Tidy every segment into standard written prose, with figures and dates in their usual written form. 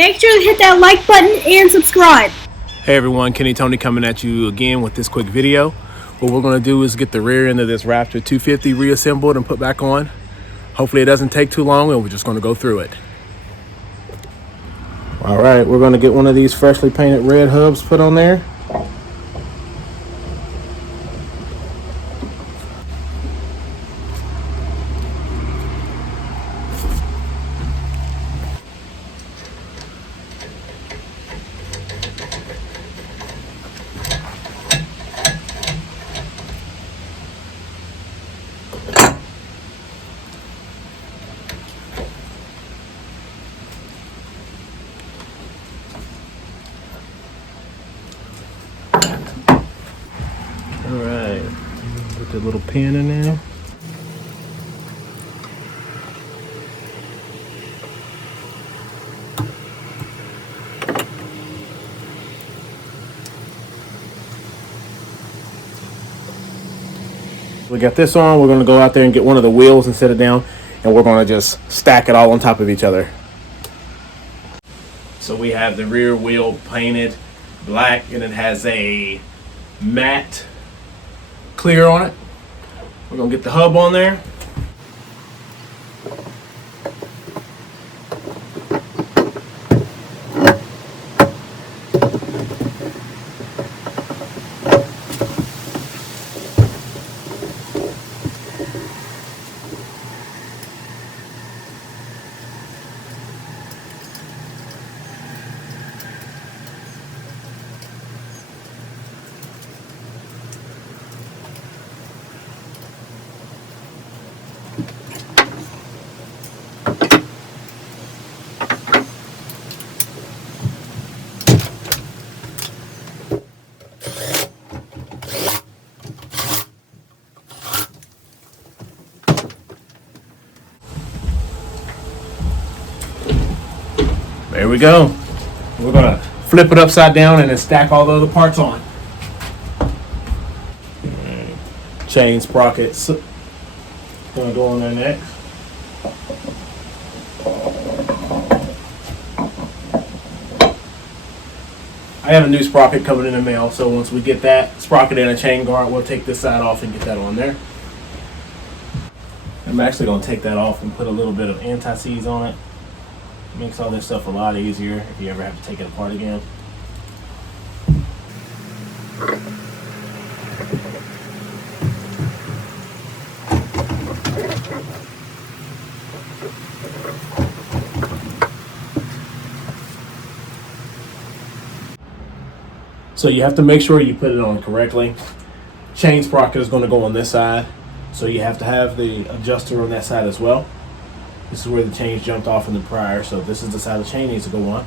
Make sure to hit that like button and subscribe. Hey everyone, Kenny Tony coming at you again with this quick video. What we're going to do is get the rear end of this Raptor 250 reassembled and put back on. Hopefully it doesn't take too long and we're just going to go through it. All right, we're going to get one of these freshly painted red hubs put on there. All right, put the little pin in there. We got this on. We're going to go out there and get one of the wheels and set it down, and we're going to just stack it all on top of each other. So we have the rear wheel painted black, and it has a matte clear on it. We're going to get the hub on there. There we go. We're gonna flip it upside down and then stack all the other parts on. Chain sprockets gonna go on there next. I have a new sprocket coming in the mail, so once we get that sprocket and a chain guard, we'll take this side off and get that on there. I'm actually gonna take that off and put a little bit of anti-seize on it. Makes all this stuff a lot easier if you ever have to take it apart again. So you have to make sure you put it on correctly. Chain sprocket is going to go on this side, so you have to have the adjuster on that side as well. This is where the chains jumped off in the prior, so this is the side the chain needs to go on.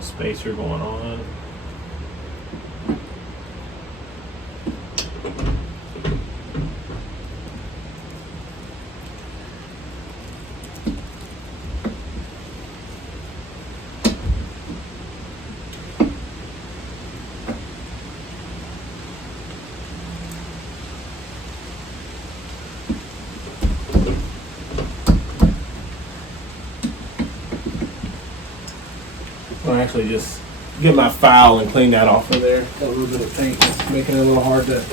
Spacer going on. I'll actually just get my file and clean that off of there. Got a little bit of paint that's making it a little hard to.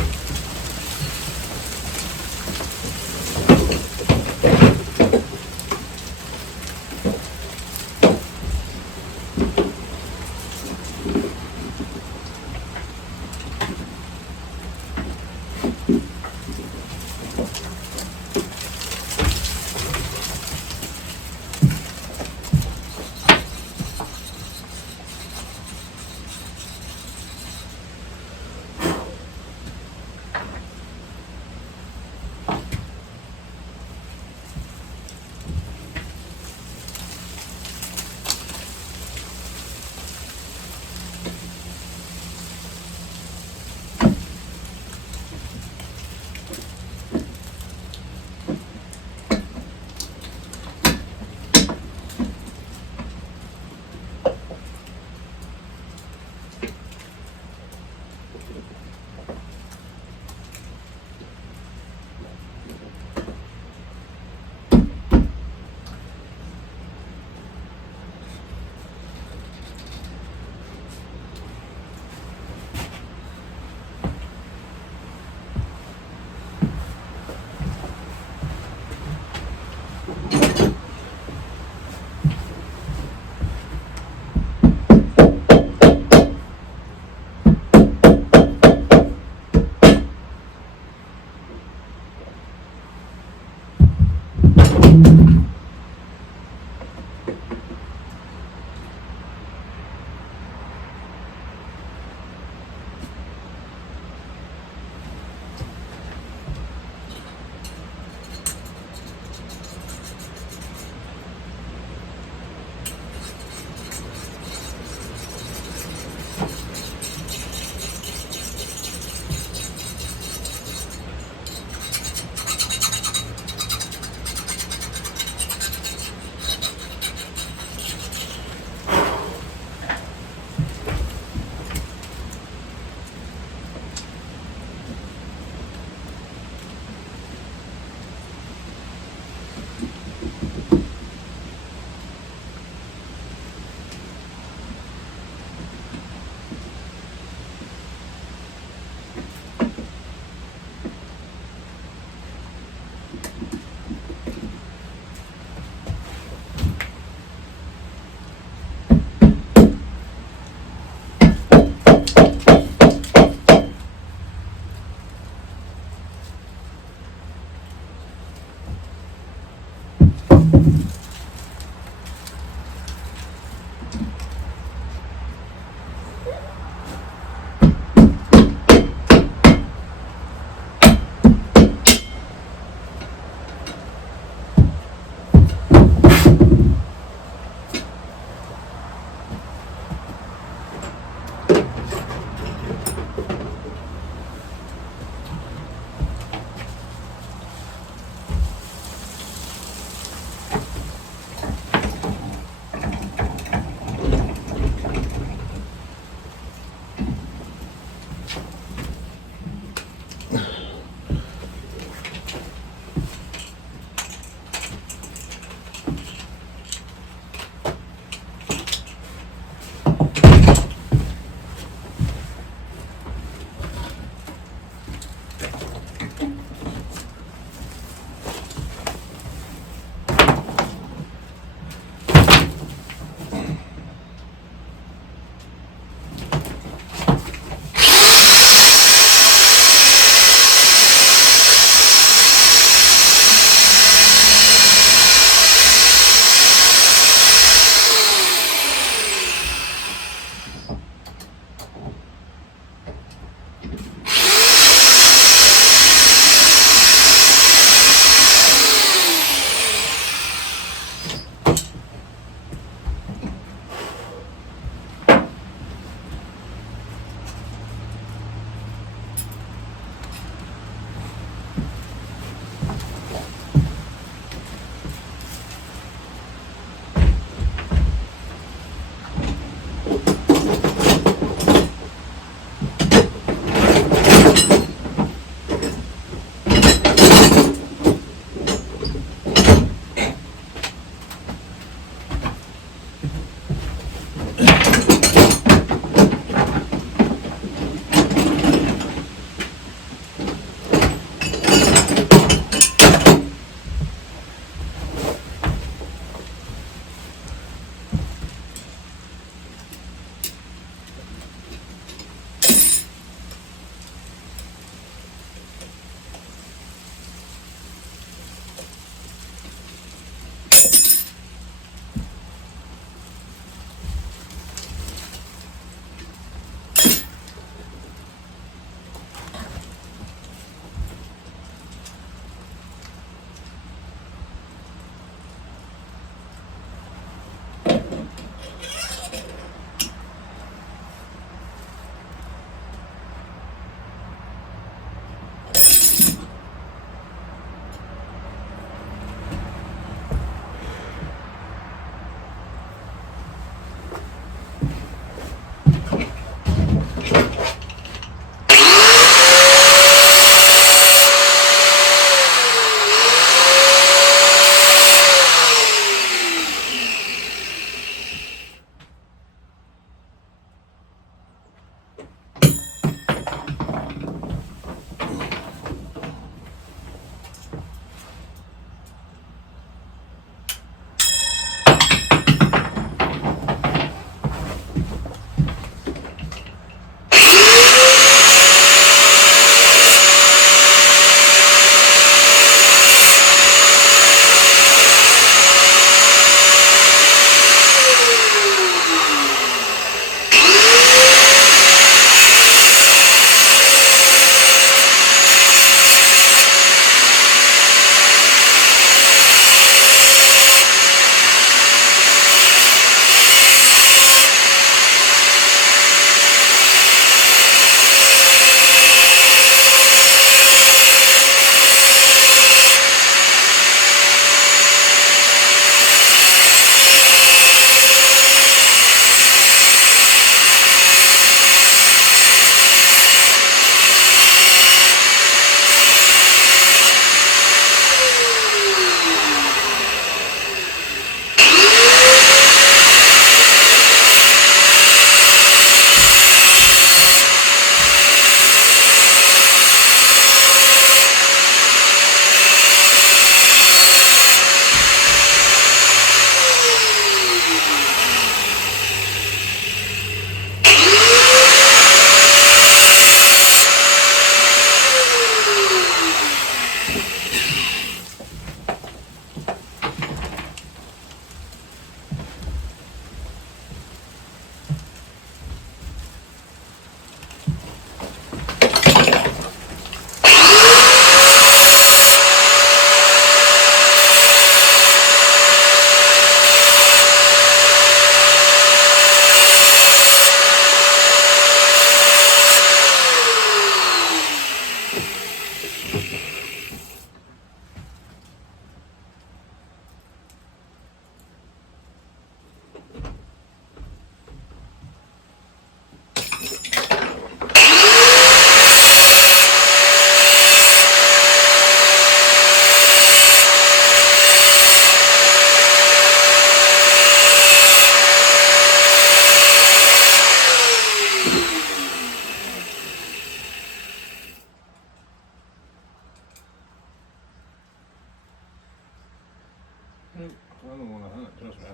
I don't want to hunt, trust me.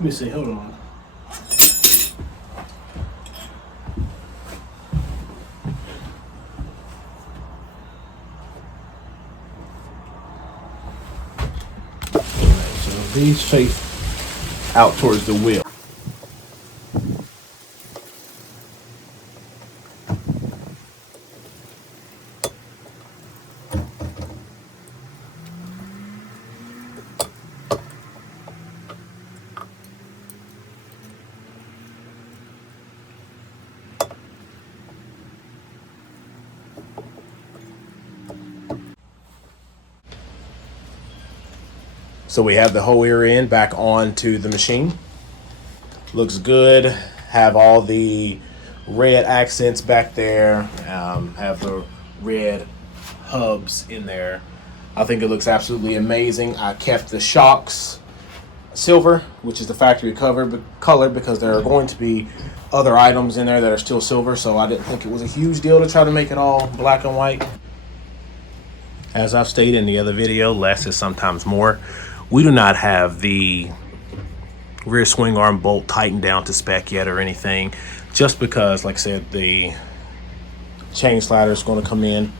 Let me see, hold on. So these face out towards the wheel. So we have the whole rear end back onto the machine. Looks good. Have all the red accents back there. Have the red hubs in there. I think it looks absolutely amazing. I kept the shocks silver, which is the factory color, because there are going to be other items in there that are still silver, so I didn't think it was a huge deal to try to make it all black and white. As I've stated in the other video, less is sometimes more. We do not have the rear swing arm bolt tightened down to spec yet or anything, just because, like I said, the chain slider is going to come in.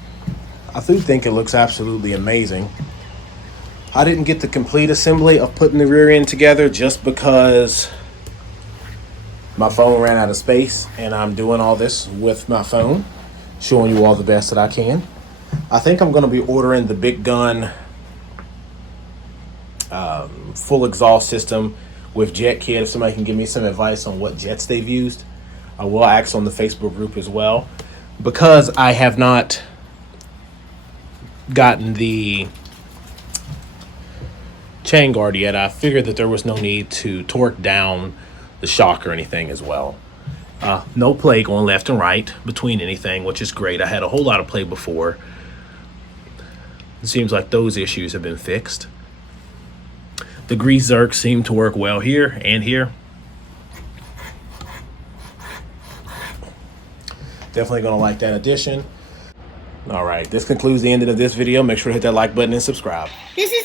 I do think it looks absolutely amazing. I didn't get the complete assembly of putting the rear end together just because my phone ran out of space, and I'm doing all this with my phone, showing you all the best that I can. I think I'm going to be ordering the big gun full exhaust system with jet kit. If somebody can give me some advice on what jets they've used, I will ask on the Facebook group as well. Because I have not gotten the chain guard yet, I figured that there was no need to torque down the shock or anything as well. No play going left and right between anything, which is great. I had a whole lot of play before. It seems like those issues have been fixed. The grease zerks seem to work well here and here. Definitely gonna like that addition. All right, this concludes the ending of this video. Make sure to hit that like button and subscribe. This is